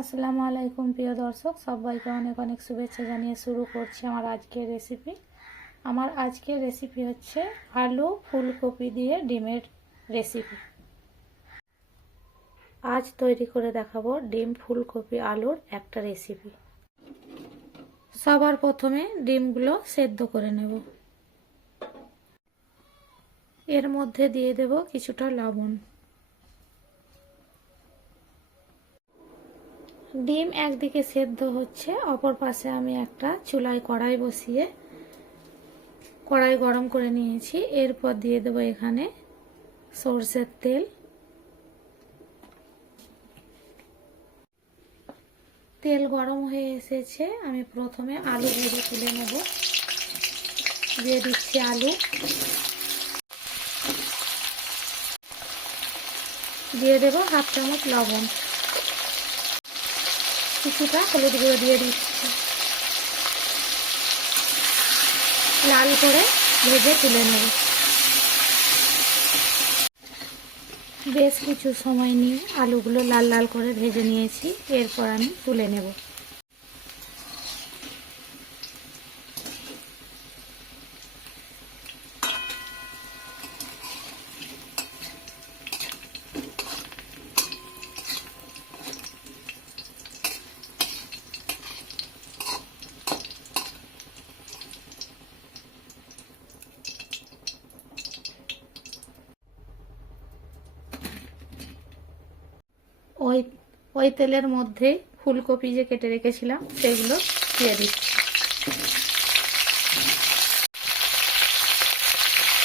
আসসালামু আলাইকুম প্রিয় দর্শক, সবাইকে অনেক অনেক শুভেচ্ছা জানিয়ে শুরু করছি আমার আজকের রেসিপি। আমার আজকের রেসিপি হচ্ছে আলু ফুলকপি দিয়ে ডিমের রেসিপি। আজ তৈরি করে দেখাবো ডিম ফুলকপি আলুর একটা রেসিপি। সবার প্রথমে ডিমগুলো সেদ্ধ করে নেব। এর মধ্যে দিয়ে দেব কিছুটা লবণ। ডিম একদিকে সেদ্ধ হচ্ছে, অপর পাশে আমি একটা চুলায় কড়াই বসিয়ে কড়াই গরম করে নিয়েছি। এরপর দিয়ে দেবো এখানে সরষের তেল। তেল গরম হয়ে এসেছে, আমি প্রথমে আলু ভেজে তুলে নেব। দিয়ে দিচ্ছি আলু, দিয়ে দেব হাফ চামচ লবণ, কিছুটা হলুদ গুঁড়ো দিয়ে দিচ্ছি। লাল করে ভেজে তুলে নেব। বেশ কিছু সময় নিয়ে আলুগুলো লাল লাল করে ভেজে নিয়েছি। এরপর আমি তুলে নেব। ওই তেলের মধ্যে ফুলকপি যে কেটে রেখেছিলাম সেগুলো দিয়ে দিচ্ছি।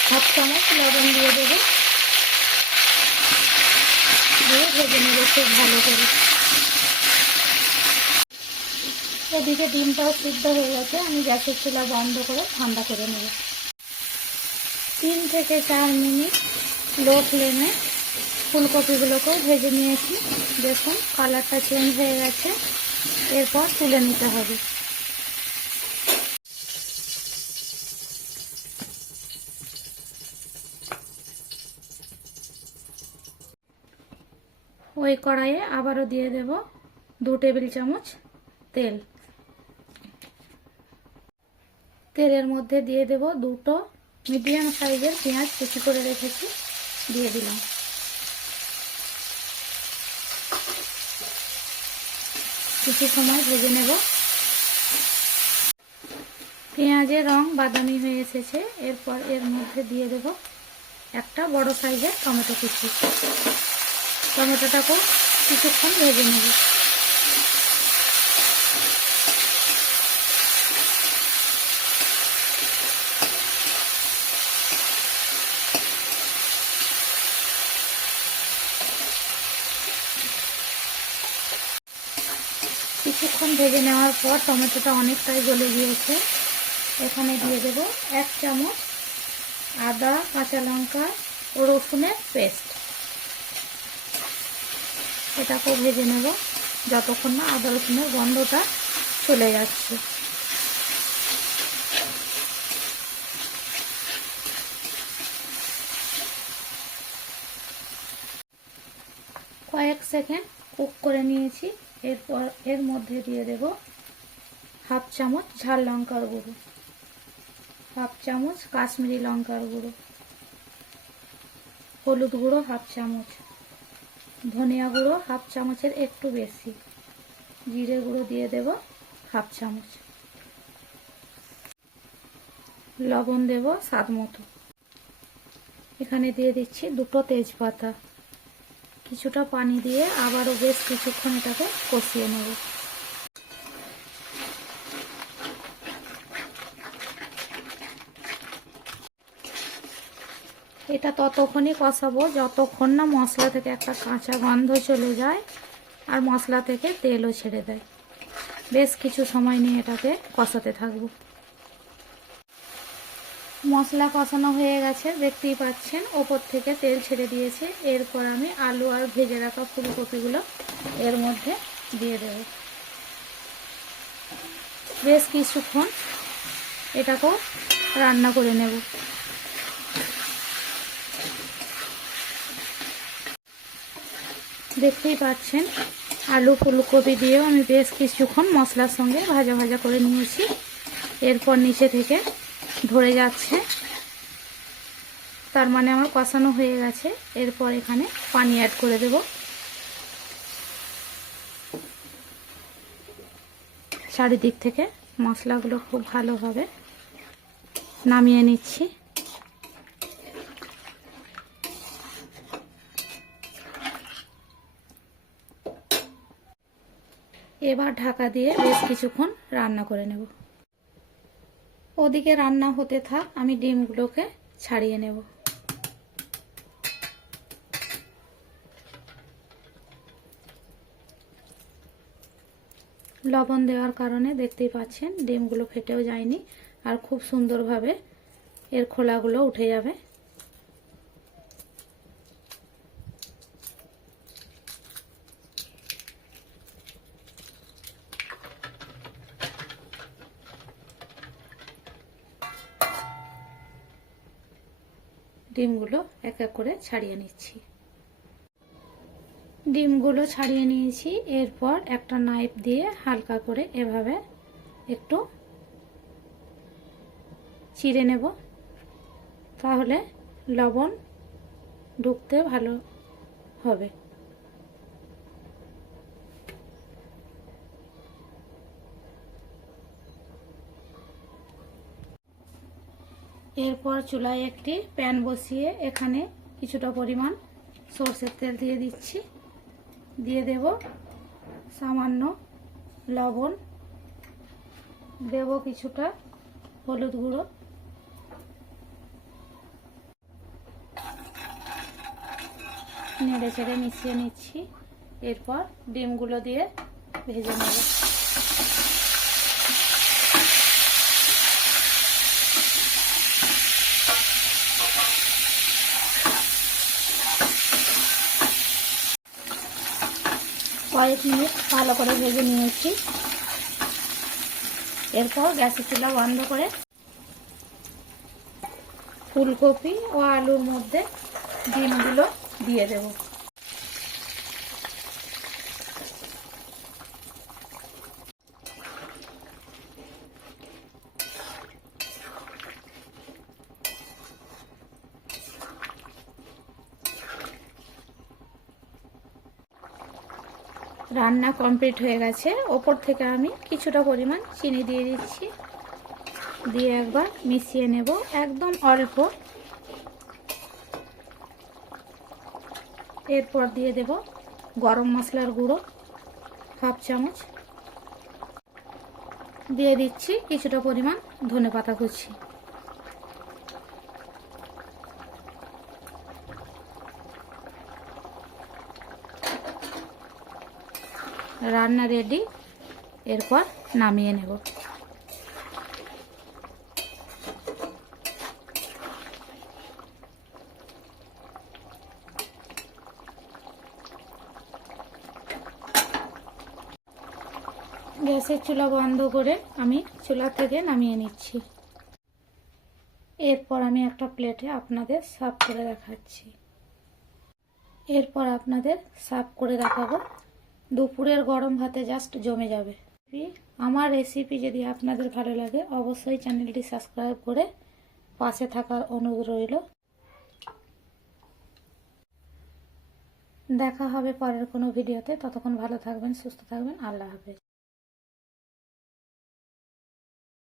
হাফ চামচ লবণ দিয়ে দেবো, দিয়ে ভেজে নেব খুব ভালো করে। এদিকে ডিমটাও সিদ্ধ হয়ে গেছে, আমি গ্যাসের চুলা বন্ধ করে ঠান্ডা করে নেব। 3 থেকে 4 মিনিট লো ফ্লেমে ফুলকপিগুলোকেও ভেজে নিয়েছি। দেখুন কালারটা চেঞ্জ হয়ে গেছে। এরপর তুলে নিতে হবে। ওই কড়াইয়ে আবারও দিয়ে দেব 2 টেবিল চামচ তেল। তেলের মধ্যে দিয়ে দেব 2টো মিডিয়াম সাইজের পেঁয়াজ কুচি করে রেখেছি, দিয়ে দিলাম। কিছু সময় ভেজে নেব। পেঁয়াজের রং বাদামি হয়ে এসেছে। এরপর এর মধ্যে দিয়ে দেব একটা বড় সাইজের টমেটো কুচি। টমেটোটাকেও কিছুক্ষণ ভেজে নেব। কিছুক্ষণ ভেজে নেওয়ার পর টমেটোটা অনেকটাই গলে গিয়েছে। এখানে দিয়ে দেব 1 চামচ আদা, কাঁচা লঙ্কা ও রসুনের পেস্ট। এটাকেও ভেজে নেব যতক্ষণ না আদা রসুনের গন্ধটা চলে যাচ্ছে। কয়েক সেকেন্ড কুক করে নিয়েছি। এরপর এর মধ্যে দিয়ে দেব হাফ চামচ ঝাল লঙ্কার গুঁড়ো, হাফ চামচ কাশ্মীরি লঙ্কার গুঁড়ো, হলুদ গুঁড়ো হাফ চামচ, ধনিয়া গুঁড়ো হাফ চামচের একটু বেশি, জিরে গুঁড়ো দিয়ে দেব হাফ চামচ, লবণ দেব স্বাদ মতো। এখানে দিয়ে দিচ্ছি 2টো তেজপাতা। কিছুটা পানি দিয়ে আবারও বেশ কিছুক্ষণ এটাকে কষিয়ে নেব। এটা ততক্ষণই কষাবো যতক্ষণ না মশলা থেকে একটা কাঁচা গন্ধ চলে যায় আর মশলা থেকে তেলও ছেড়ে দেয়। বেশ কিছু সময় নিয়ে এটাকে কষাতে থাকবো। মশলা কষানো হয়ে গেছে, দেখতেই পাচ্ছেন ওপর থেকে তেল ছেড়ে দিয়েছে। এরপর আমি আলু আর ভেজে রাখা ফুলকপিগুলো এর মধ্যে দিয়ে দেব। বেশ কিছুক্ষণ এটাকেও রান্না করে নেব। দেখতেই পাচ্ছেন আলু ফুলকপি দিয়েও আমি বেশ কিছুক্ষণ মশলার সঙ্গে ভাজা ভাজা করে নিয়েছি। এরপর নিচে থেকে ধরে যাচ্ছে, তার মানে আমার কষানো হয়ে গেছে। এরপর এখানে পানি অ্যাড করে দেব। চারিদিক থেকে মশলাগুলো খুব ভালোভাবে নামিয়ে নিচ্ছি। এবার ঢাকা দিয়ে বেশ কিছুক্ষণ রান্না করে নেব। ওদিকে রান্না হতে থাক, আমি ডিমগুলোকে ছাড়িয়ে নেব। লবণ দেওয়ার কারণে দেখতেই পাচ্ছেন ডিমগুলো ফেটেও যায়নি, আর খুব সুন্দরভাবে এর খোলাগুলো উঠে যাবে। ডিমগুলো এক এক করে ছাড়িয়ে নিচ্ছি। ডিমগুলো ছাড়িয়ে নিয়েছি। এরপর একটা নাইফ দিয়ে হালকা করে এভাবে একটু চিড়ে নেব, তাহলে লবণ ঢুকতে ভালো হবে। এরপর চুলায় একটি প্যান বসিয়ে এখানে কিছুটা পরিমাণ সরষের তেল দিয়ে দিচ্ছি। দিয়ে দেব সামান্য লবণ, দেব কিছুটা হলুদ গুঁড়ো, নেড়ে চেড়ে মিশিয়ে নিচ্ছি। এরপর ডিমগুলো দিয়ে ভেজে নেব। কয়েক মিনিট ভালো করে ভেজে নিয়েছি। এরপর গ্যাসের চুলা বন্ধ করে ফুলকপি ও আলুর মধ্যে ডিমগুলো দিয়ে দেব। রান্না কমপ্লিট হয়ে গেছে। ওপর থেকে আমি কিছুটা পরিমাণ চিনি দিয়ে দিচ্ছি, দিয়ে একবার মিশিয়ে নেব একদম অল্প। এরপর দিয়ে দেব গরম মশলার গুঁড়ো হাফ চামচ, দিয়ে দিচ্ছি কিছুটা পরিমাণ ধনেপাতা কুচি। রান্না রেডি। এরপর নামিয়ে নেব। গ্যাসের চুলা বন্ধ করে আমি চুলা থেকে নামিয়ে নিচ্ছি। এরপর আমি একটা প্লেটে আপনাদের সার্ভ করে দেখাচ্ছি। দেখাবো দুপুরের গরম ভাতে জাস্ট জমে যাবে। আমার রেসিপি যদি আপনাদের ভালো লাগে অবশ্যই চ্যানেলটি সাবস্ক্রাইব করে পাশে থাকার অনুরোধ রইল। দেখা হবে পরের কোনো ভিডিওতে। ততক্ষণ ভালো থাকবেন, সুস্থ থাকবেন। আল্লাহ হাফেজ।